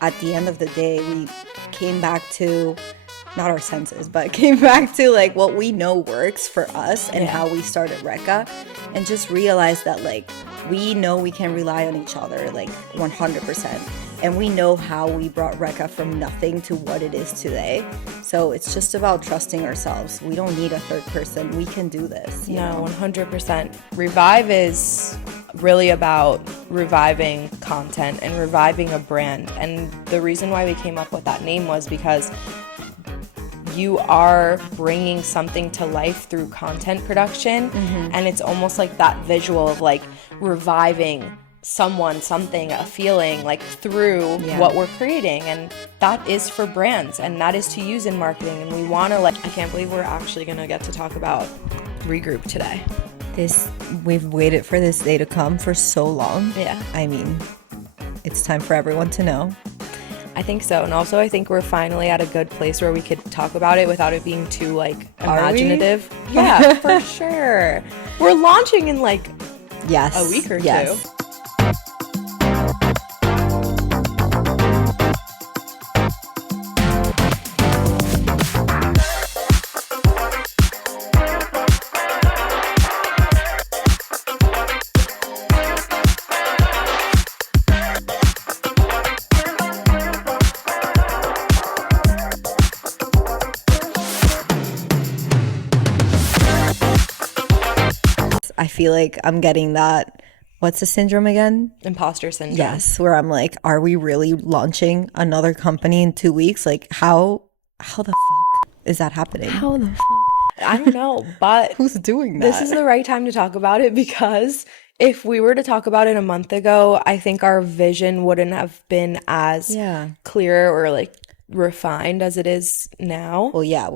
at the end of the day, we came back to, not our senses, but came back to like what we know works for us and how we started RECA, and just realized that like we know we can rely on each other like 100%. And we know how we brought RECA from nothing to what it is today. So it's just about trusting ourselves. We don't need a third person. We can do this. No, 100%. Revive is really about reviving content and reviving a brand. And the reason why we came up with that name was because you are bringing something to life through content production. And it's almost like that visual of like reviving someone, something, a feeling, like through what we're creating. And that is for brands, and that is to use in marketing. And we want to, like, I can't believe we're actually going to get to talk about Regroup today. We've waited for this day to come for so long. Yeah. I mean, it's time for everyone to know. I think so. And also I think we're finally at a good place where we could talk about it without it being too like imaginative. Yeah, for sure. We're launching in like a week or two. I feel like I'm getting that, what's the syndrome again? Imposter syndrome. Yes, where I'm like, are we really launching another company in 2 weeks? Like, how the fuck is that happening? How the fuck? I don't know, but who's doing that? This is the right time to talk about it, because if we were to talk about it a month ago, I think our vision wouldn't have been as clear or like refined as it is now. Well, yeah,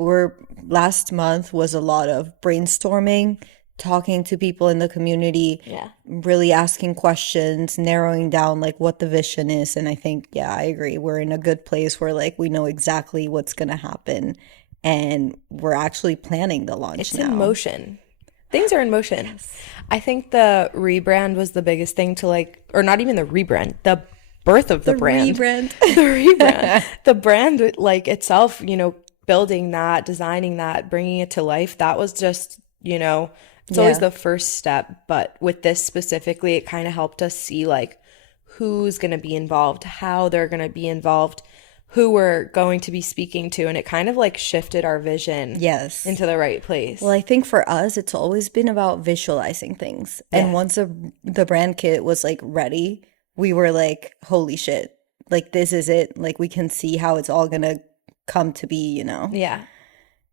last month was a lot of brainstorming, talking to people in the community, really asking questions, narrowing down like what the vision is. And I think, I agree. We're in a good place where like we know exactly what's going to happen, and we're actually planning the launch. It's in motion. Things are in motion. Yes. I think the rebrand was the biggest thing to like, or not even the rebrand, the birth of the brand. Rebrand. The rebrand. The brand like itself, you know, building that, designing that, bringing it to life. That was just, you know, it's always the first step, but with this specifically, it kind of helped us see like who's going to be involved, how they're going to be involved, who we're going to be speaking to, and it kind of like shifted our vision into the right place. Well, I think for us, it's always been about visualizing things. And once the brand kit was like ready, we were like, holy shit, like this is it. Like we can see how it's all going to come to be, you know? Yeah.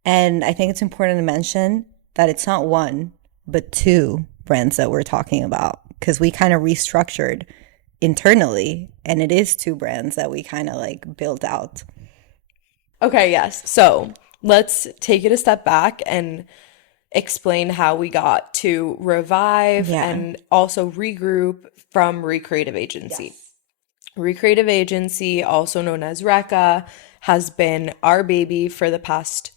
And I think it's important to mention that it's not one, but two brands that we're talking about, because we kind of restructured internally, and it is two brands that we kind of like built out. Okay, yes. So let's take it a step back and explain how we got to Revive and also Regroup from Recreative Agency. Yes. Recreative Agency, also known as RECA, has been our baby for the past,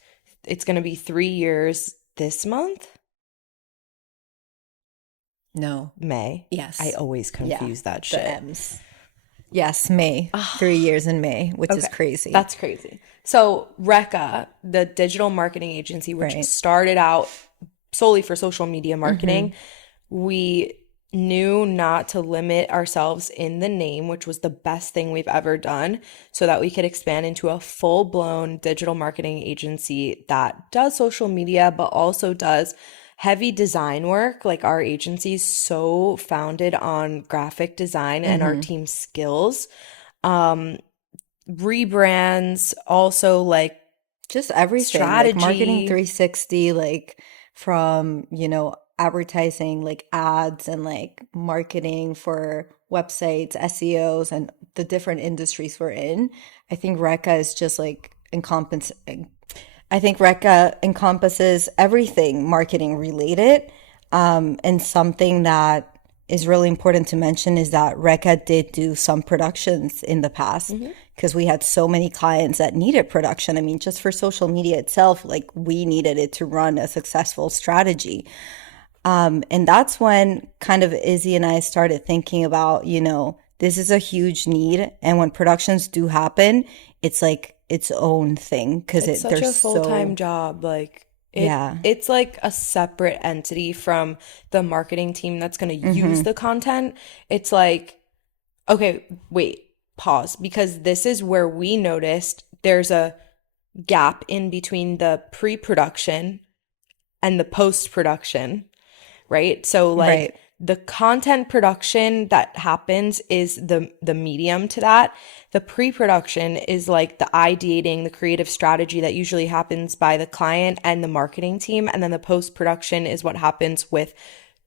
it's going to be 3 years this month. No. May. Yes. I always confuse that shit. The M's. Yes, May. 3 years in May, which is crazy. That's crazy. So RECA, the digital marketing agency, which started out solely for social media marketing, we knew not to limit ourselves in the name, which was the best thing we've ever done, so that we could expand into a full-blown digital marketing agency that does social media, but also does heavy design work. Like our agency is so founded on graphic design and our team's skills. Rebrands, also like just everything, strategy, like marketing 360, like from, you know, advertising, like ads and like marketing for websites, SEOs, and the different industries we're in. I think RECA is just like encompassing. I think RECA encompasses everything marketing related. And something that is really important to mention is that RECA did do some productions in the past, because we had so many clients that needed production. I mean, just for social media itself, like we needed it to run a successful strategy. And that's when kind of Izzy and I started thinking about, you know, this is a huge need. And when productions do happen, it's like its own thing because It's such they're a full-time so, job. Like yeah. it's like a separate entity from the marketing team that's going to use Hmm. the content. It's like, okay, wait, pause, because this is where we noticed there's a gap in between the pre-production and the post-production, right? So like Right. the content production that happens is the medium to that. The pre-production is like the ideating, the creative strategy that usually happens by the client and the marketing team, and then the post-production is what happens with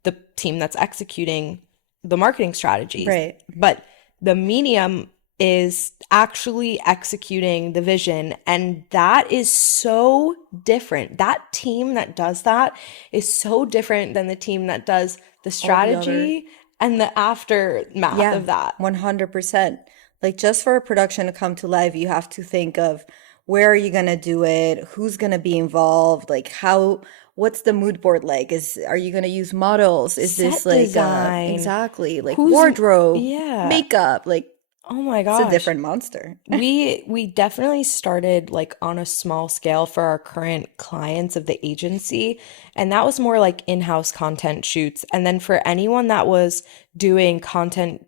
the team that's executing the marketing strategies. Right. But the medium is actually executing the vision. And that is so different. That team that does that is so different than the team that does the All the other, strategy and the aftermath yeah, of that. 100%. Like just for a production to come to life, you have to think of where are you gonna do it, who's gonna be involved, like how, what's the mood board like? Are you gonna use models? Is this Set like design. exactly like Who's, wardrobe, yeah. makeup? Like Oh my it's a gosh. different monster. We definitely started like on a small scale for our current clients of the agency, and that was more like in-house content shoots. And then for anyone that was doing content,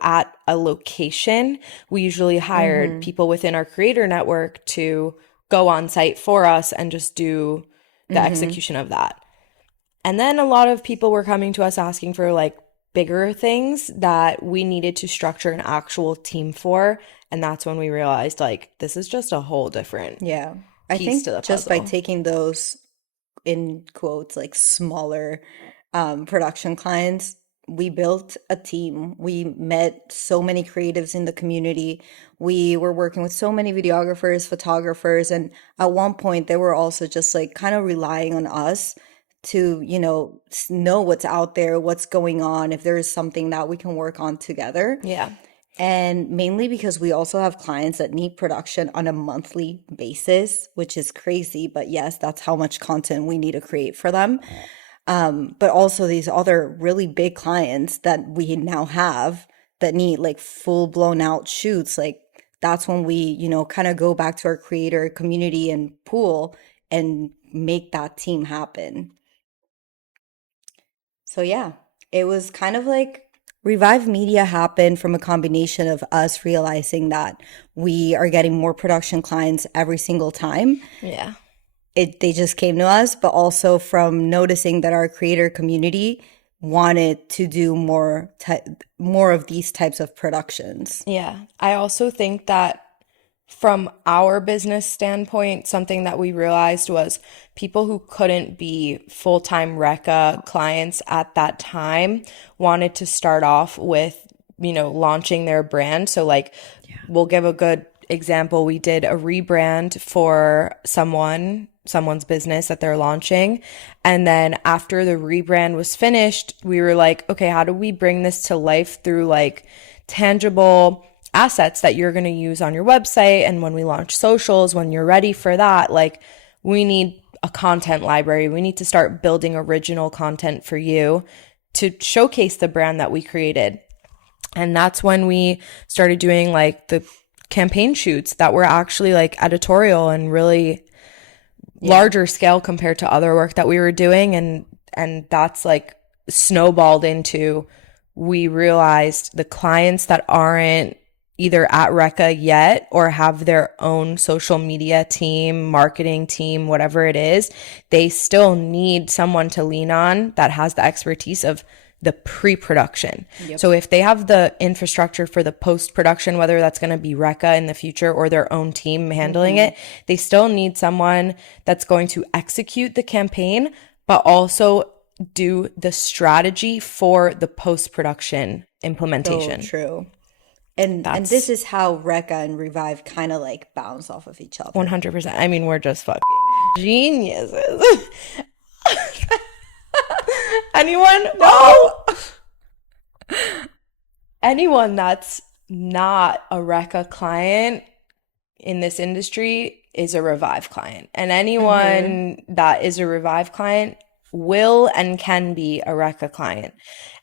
at a location, we usually hired Mm-hmm. people within our creator network to go on site for us and just do the Mm-hmm. execution of that. And then a lot of people were coming to us asking for like bigger things that we needed to structure an actual team for. And that's when we realized like this is just a whole different Yeah. I piece to think the just by puzzle. taking those in quotes like smaller production clients, we built a team. We met so many creatives in the community. We were working with so many videographers, photographers, and at one point they were also just like kind of relying on us to, know what's out there, what's going on, if there is something that we can work on together. Yeah. And mainly because we also have clients that need production on a monthly basis, which is crazy. But yes, that's how much content we need to create for them. But also these other really big clients that we now have that need like full blown out shoots. Like that's when we, kind of go back to our creator community and pool and make that team happen. So yeah, it was kind of like Revive Media happened from a combination of us realizing that we are getting more production clients every single time. Yeah. They just came to us, but also from noticing that our creator community wanted to do more of these types of productions. Yeah. I also think that from our business standpoint, something that we realized was people who couldn't be full-time RECA clients at that time wanted to start off with, launching their brand. So like we'll give a good example. We did a rebrand for someone's business that they're launching. And then after the rebrand was finished, we were like, okay, how do we bring this to life through like tangible assets that you're going to use on your website? And when we launch socials, when you're ready for that, like we need a content library. We need to start building original content for you to showcase the brand that we created. And that's when we started doing like the campaign shoots that were actually like editorial and really Yeah. larger scale compared to other work that we were doing. And that's like snowballed into, we realized the clients that aren't either at RECA yet or have their own social media team, marketing team, whatever it is, they still need someone to lean on that has the expertise of the pre-production. Yep. So if they have the infrastructure for the post-production, whether that's going to be RECA in the future or their own team handling Hmm. it, they still need someone that's going to execute the campaign, but also do the strategy for the post-production So implementation. true. And this That's is how Recca and Revive kind of like bounce off of each other. 100%. I mean, we're just fucking geniuses. Anyone? No. Oh, anyone that's not a RECA client in this industry is a Revive client. And Hmm. anyone that is a Revive client will and can be a RECA client.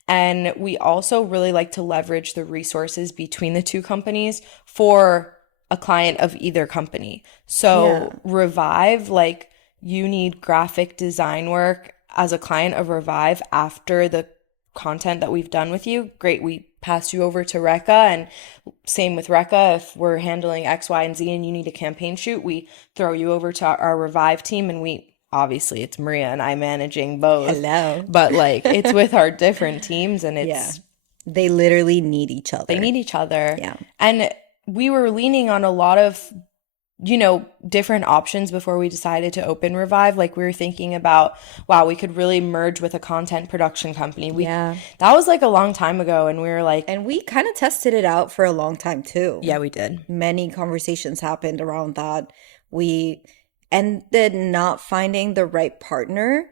And we also really like to leverage the resources between the two companies for a client of either company. Yeah. So Revive, like you need graphic design work as a client of Revive after the content that we've done with you. Great, we pass you over to RECA, and same with RECA. If we're handling X, Y, and Z and you need a campaign shoot, we throw you over to our Revive team, and we obviously it's Maria and I managing both, Hello. but like it's with our different teams and Yeah. it's They literally need each they other. need each other. Yeah. And we were leaning on a lot of, different options before we decided to open Revive. Like we were thinking about, wow, we could really merge with a content production company. Yeah. That was like a long time ago, and we were like, And we kind of tested it out for a long time too. yeah, we did. Many conversations happened around that. We ended not finding the right partner.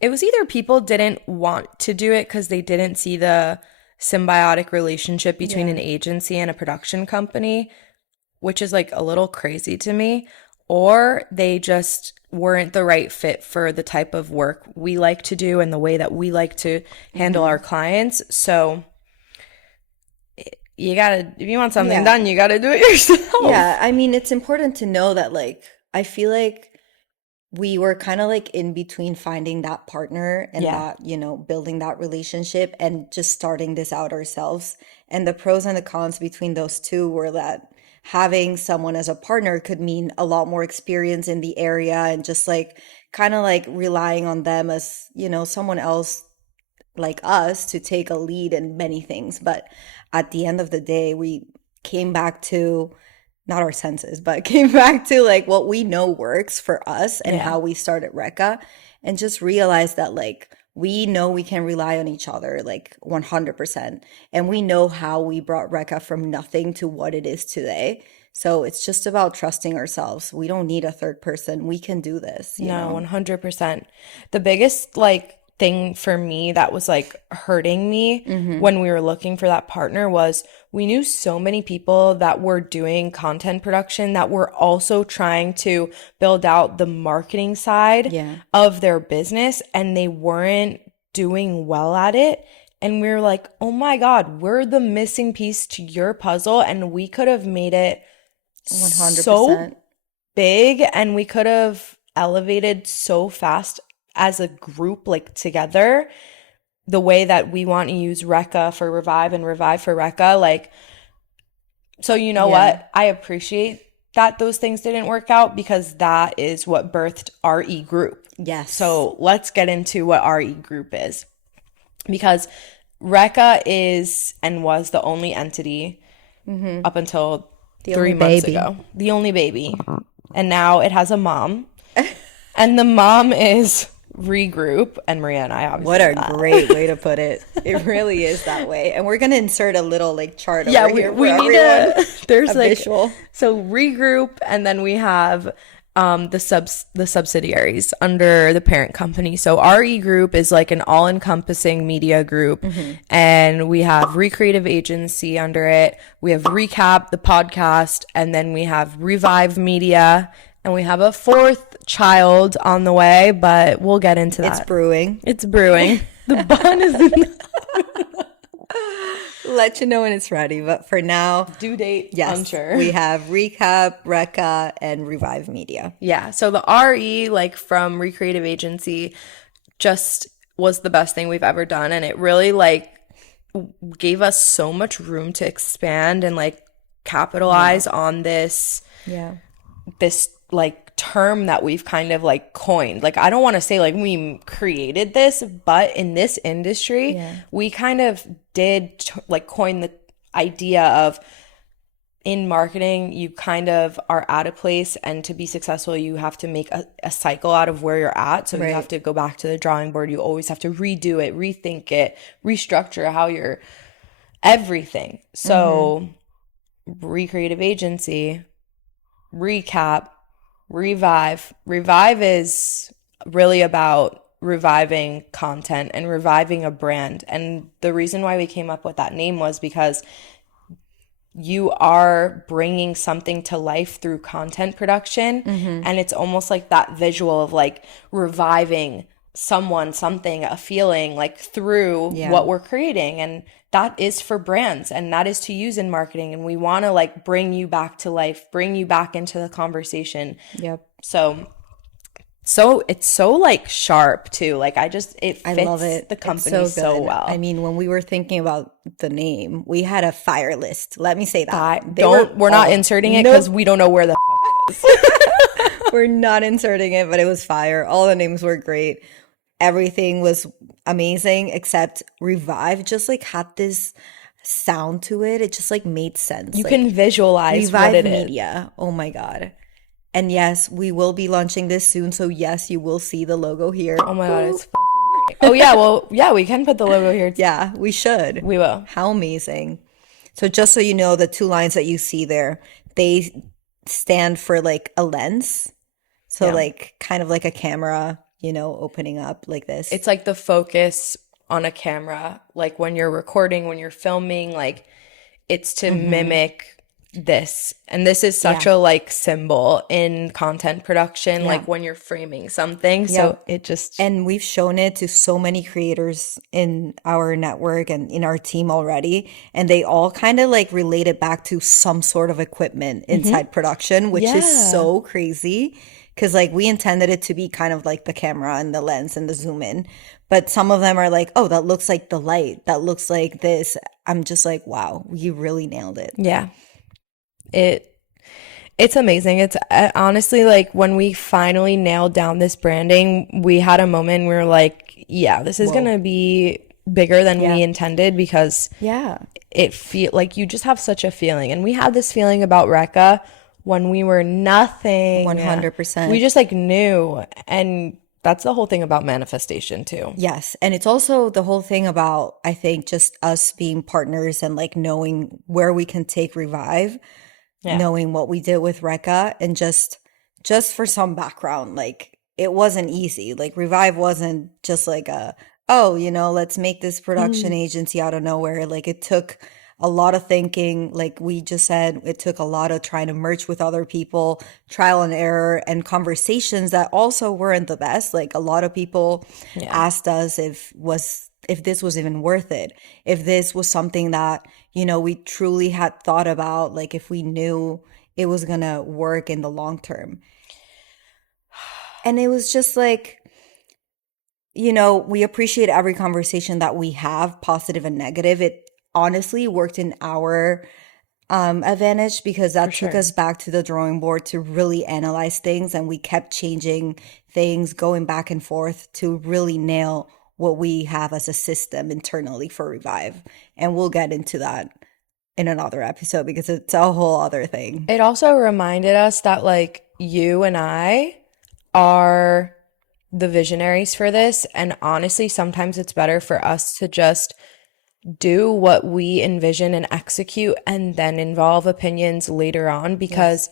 It was either people didn't want to do it because they didn't see the symbiotic relationship between an agency and a production company, which is like a little crazy to me, or they just weren't the right fit for the type of work we like to do and the way that we like to handle our clients. So you gotta, if you want something done, you gotta do it yourself. Yeah, I mean, it's important to know that, like, I feel like we were kind of like in between finding that partner and Yeah. that, building that relationship and just starting this out ourselves. And the pros and the cons between those two were that having someone as a partner could mean a lot more experience in the area and just like kind of like relying on them as, someone else like us to take a lead in many things. But at the end of the day, we came back to not our senses, but came back to like what we know works for us and how we started RECA and just realized that like we know we can rely on each other like 100%. And we know how we brought RECA from nothing to what it is today. So it's just about trusting ourselves. We don't need a third person. We can do this, No, 100%. The biggest like thing for me that was like hurting me when we were looking for that partner was we knew so many people that were doing content production that were also trying to build out the marketing side of their business, and they weren't doing well at it. And we were like, oh my God, we're the missing piece to your puzzle, and we could have made it 100%. so big, and we could have elevated so fast as a group, like together, the way that we want to use RECA for Revive and Revive for RECA. Like, so you know what? I appreciate that those things didn't work out because that is what birthed RE Group. Yes. So let's get into what RE Group is. Because RECA is and was the only entity up until 3 months ago. The only baby. And now it has a mom. And the mom is Regroup, and Maria and I obviously. What a great way to put it. It really is that way. And we're going to insert a little like chart over here for everyone. There's a like visual. So Regroup, and then we have the subsidiaries under the parent company. So RE Group is like an all-encompassing media group, and we have Recreative Agency under it. We have Recap, the podcast, and then we have Revive Media, and we have a fourth child on the way, but we'll get into that. It's brewing. It's brewing. The bun is in Let you know when it's ready. But for now, due date, yes, unsure. We have Recap, RECA, and Revive Media. Yeah. So the RE, like from Recreative Agency, just was the best thing we've ever done. And it really like gave us so much room to expand and like capitalize on this like term that we've kind of like coined. Like, I don't want to say like we created this, but in this industry, we kind of did like coin the idea of in marketing, you kind of are at a place, and to be successful, you have to make a cycle out of where you're at. So you have to go back to the drawing board. You always have to redo it, rethink it, restructure how you're everything. So Recreative Agency, Recap, Revive. Revive is really about reviving content and reviving a brand. And the reason why we came up with that name was because you are bringing something to life through content production. And it's almost like that visual of like reviving someone, something, a feeling like through Yeah. what we're creating. And that is for brands and that is to use in marketing. And we want to like bring you back to life, bring you back into the conversation. Yep. So it's so like sharp too. Like it I love fits it. the It's company so so good. I well. mean, when we were thinking about the name, we had a fire list. Let me say that. They were We're not all, inserting it because nope, we don't know where the fuck it is. we're not inserting it, but it was fire. All the names were great. Everything was amazing except Revive just like had this sound to it. It just like made sense. You can Like visualize what Revive it is. Media. Oh my God. And yes, we will be launching this soon. So yes, you will see the logo here. Oh my God, Boop. it's fucking great. Oh yeah, well, yeah, we can put the logo here. Yeah, we should. We will. How amazing. So just so you know, the two lines that you see there, they stand for like a lens. So Yeah. like kind of like a camera, opening up like this. It's like the focus on a camera, like when you're recording, when you're filming, like it's to Mm-hmm. mimic this. And this is such Yeah. a like symbol in content production, Yeah. like when you're framing something. So Yep. it just, And we've shown it to so many creators in our network and in our team already. And they all kind of like relate it back to some sort of equipment inside production, which is yeah. so crazy. Cause like we intended it to be kind of like the camera and the lens and the zoom in. But some of them are like, oh, that looks like the light. That looks like this. I'm just like, wow, you really nailed it. Yeah. It It's amazing. It's honestly like when we finally nailed down this branding, we had a moment where we were like, yeah, this is Whoa. gonna be bigger than we Yeah. intended because Yeah. it feel like you just have such a feeling. And we had this feeling about RECA when we were nothing. We 100%. just like knew. And that's the whole thing about manifestation too. Yes. And it's also the whole thing about, I think, just us being partners and like knowing where we can take Revive, Yeah. knowing what we did with Recca, and just for some background, like it wasn't easy. Like Revive wasn't just like oh, let's make this production Mm. agency out of nowhere. Like it took a lot of thinking. Like we just said, it took a lot of trying to merge with other people, trial and error, and conversations that also weren't the best. Like a lot of people Yeah. asked us if this was even worth it, if this was something that, we truly had thought about, like if we knew it was gonna work in the long term. And it was just like, we appreciate every conversation that we have, positive and negative. It honestly worked in our advantage because For that took sure. us back to the drawing board to really analyze things, and we kept changing things, going back and forth to really nail what we have as a system internally for Revive. And we'll get into that in another episode because it's a whole other thing. It also reminded us that like you and I are the visionaries for this. And honestly, sometimes it's better for us to just do what we envision and execute and then involve opinions later on Yes. because,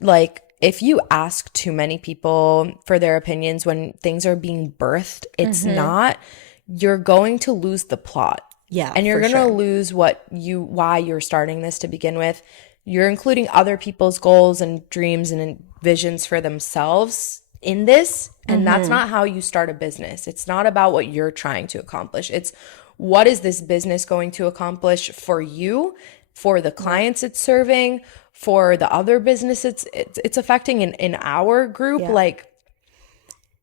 like, if you ask too many people for their opinions when things are being birthed, Mm-hmm. you're going to lose the plot. Yeah, And you're for going to sure. lose why you're starting this to begin with. You're including other people's goals and dreams and visions for themselves in this. And that's Mm-hmm. not how you start a business. It's not about what you're trying to accomplish. It's what is this business going to accomplish for you, for the Yep. clients it's serving, for the other businesses it's affecting in our group. Yeah. Like,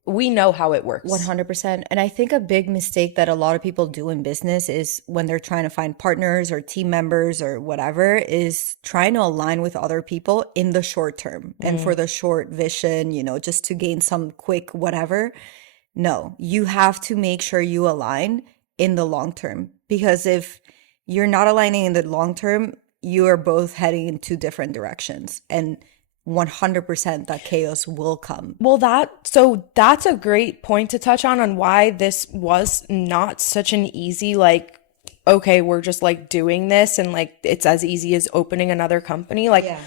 we know how it works. 100%. And I think a big mistake that a lot of people do in business is when they're trying to find partners or team members or whatever, is trying to align with other people in the short term and for the short vision, just to gain some quick whatever. No, you have to make sure you align in the long term, because if you're not aligning in the long term, you are both heading in two different directions. And 100% that chaos will come. Well, that's a great point to touch on why this was not such an easy, like, okay, we're just like doing this and like it's as easy as opening another company. Like, Yeah.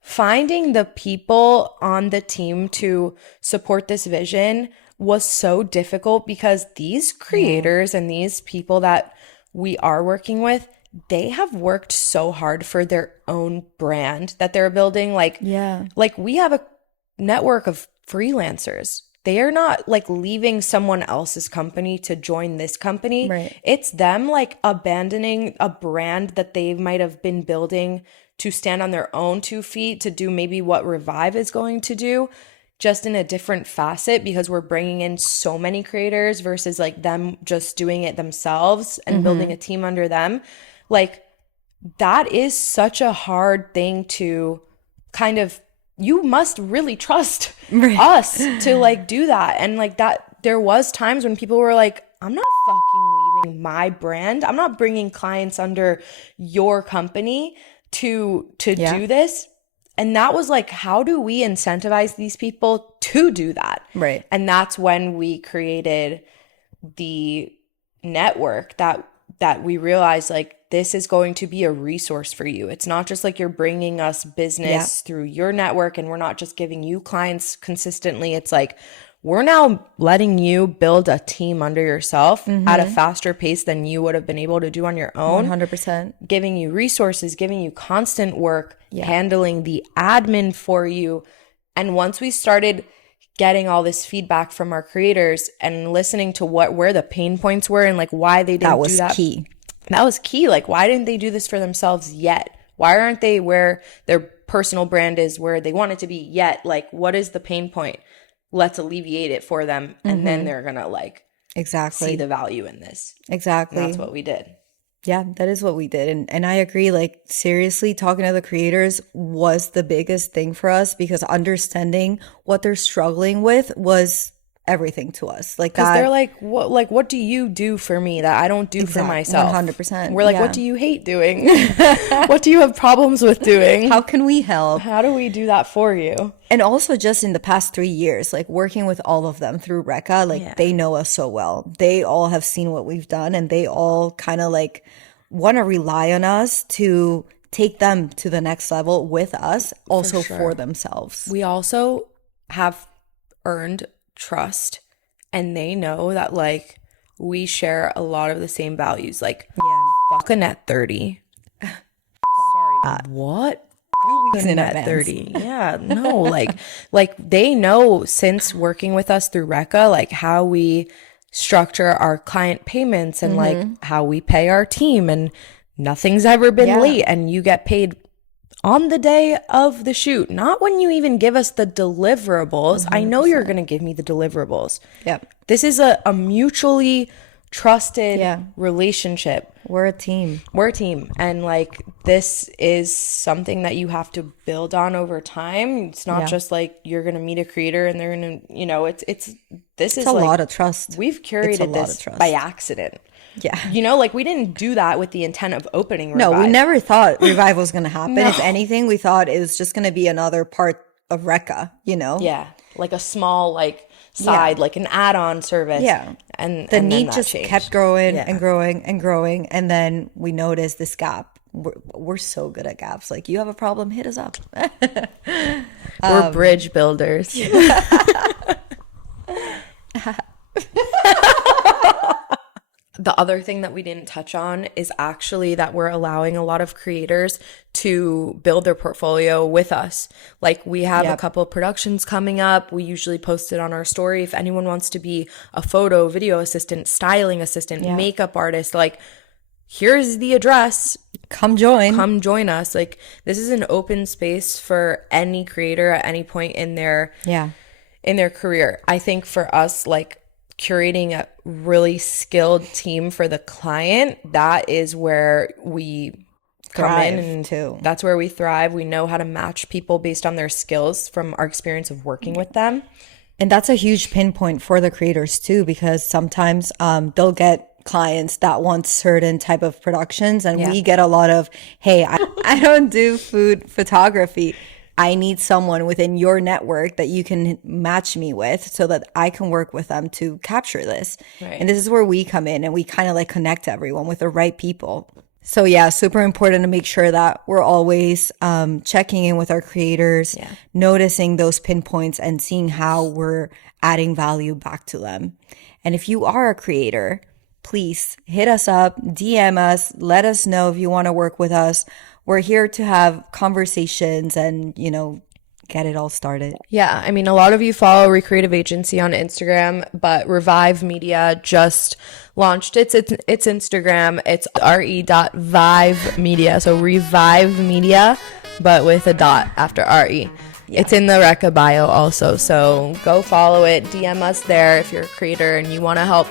finding the people on the team to support this vision was so difficult because these Yeah. creators and these people that we are working with, they have worked so hard for their own brand that they're building. Yeah. Like we have a network of freelancers they are not like leaving someone else's company to join this company. Right. It's them like abandoning a brand that they might have been building to stand on their own 2 feet, to do maybe what Revive is going to do, just in a different facet, because we're bringing in so many creators versus like them just doing it themselves and building a team under them. Like, that is such a hard thing to kind of, you must really trust us to like do that. And like that, there was times when people were like, I'm not fucking leaving my brand. I'm not bringing clients under your company to do this. And that was like, how do we incentivize these people to do that? Right. And that's when we created the network that we realized like, this is going to be a resource for you. It's not just like you're bringing us business through your network and we're not just giving you clients consistently. It's like, we're now letting you build a team under yourself at a faster pace than you would have been able to do on your own. 100%. Giving you resources, giving you constant work, handling the admin for you. And once we started getting all this feedback from our creators and listening to where the pain points were and like why they didn't do that. That was key. That was key. Like, why didn't they do this for themselves yet? Why aren't they where their personal brand is, where they want it to be yet? Like, what is the pain point? Let's alleviate it for them. And then they're going to like see the value in this. Exactly. And that's what we did. Yeah, that is what we did. And I agree, like seriously, talking to the creators was the biggest thing for us, because understanding what they're struggling with was everything to us. Like, because they're like, what do you do for me that I don't do for myself? 100%. We're like, what do you hate doing? What do you have problems with doing? How can we help? How do we do that for you? And also just in the past 3 years, like working with all of them through RECA, like they know us so well. They all have seen what we've done, and they all kind of like want to rely on us to take them to the next level with us, also for themselves. We also have earned trust, and they know that like we share a lot of the same values. Like, fuck a net 30. Sorry, what? In Net advance. 30. Yeah, no, like they know since working with us through RECA, like how we structure our client payments and like how we pay our team, and nothing's ever been late, and you get paid on the day of the shoot, not when you even give us the deliverables. 100%. I know you're going to give me the deliverables. Yep. This is a mutually trusted relationship. We're a team. We're a team. And like, this is something that you have to build on over time. It's not just like you're going to meet a creator and they're going to, you know, it's a like, lot of trust. We've curated this by accident. Yeah. You know, like we didn't do that with the intent of opening Revive. No, we never thought Revive was going to happen. No. If anything, we thought it was just going to be another part of RECA, you know? Yeah. Like a small, like, side, like an add-on service. Yeah. And the and need just kept growing and growing and growing. And then we noticed this gap. We're so good at gaps. Like, you have a problem, hit us up. We're bridge builders. The other thing that we didn't touch on is actually that we're allowing a lot of creators to build their portfolio with us. Like, we have a couple of productions coming up. We usually post it on our story. If anyone wants to be a photo, video assistant, styling assistant, makeup artist, like, here's the address. Come join. Come join us. Like, this is an open space for any creator at any point in their career. I think for us, like, curating a really skilled team for the client, that is where we come in, and too. That's where we thrive. We know how to match people based on their skills from our experience of working with them. And that's a huge pinpoint for the creators too, because sometimes they'll get clients that want certain type of productions, and we get a lot of, hey, I don't do food photography. I need someone within your network that you can match me with so that I can work with them to capture this. Right. And this is where we come in, and we kind of like connect everyone with the right people. So yeah, super important to make sure that we're always checking in with our creators, noticing those pinpoints and seeing how we're adding value back to them. And if you are a creator, please hit us up, DM us, let us know if you want to work with us. We're here to have conversations and, you know, get it all started. Yeah, I mean, a lot of you follow Recreative Agency on Instagram, but Revive Media just launched its Instagram. It's re.vive media, so Revive Media, but with a dot after re. Yeah. It's in the RECA bio also, so go follow it. DM us there if you're a creator and you want to help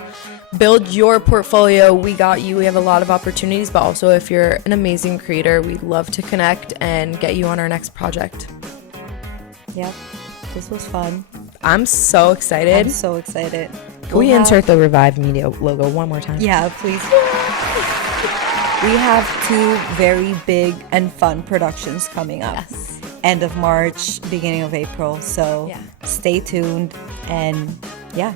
build your portfolio. We got you. We have a lot of opportunities, but also if you're an amazing creator, we'd love to connect and get you on our next project. Yep, this was fun. I'm so excited. I'm so excited. Can we insert the Revive Media logo one more time? Yeah, please. We have 2 very big and fun productions coming up. Yes. End of March, beginning of April. So Yeah. stay tuned, and yeah,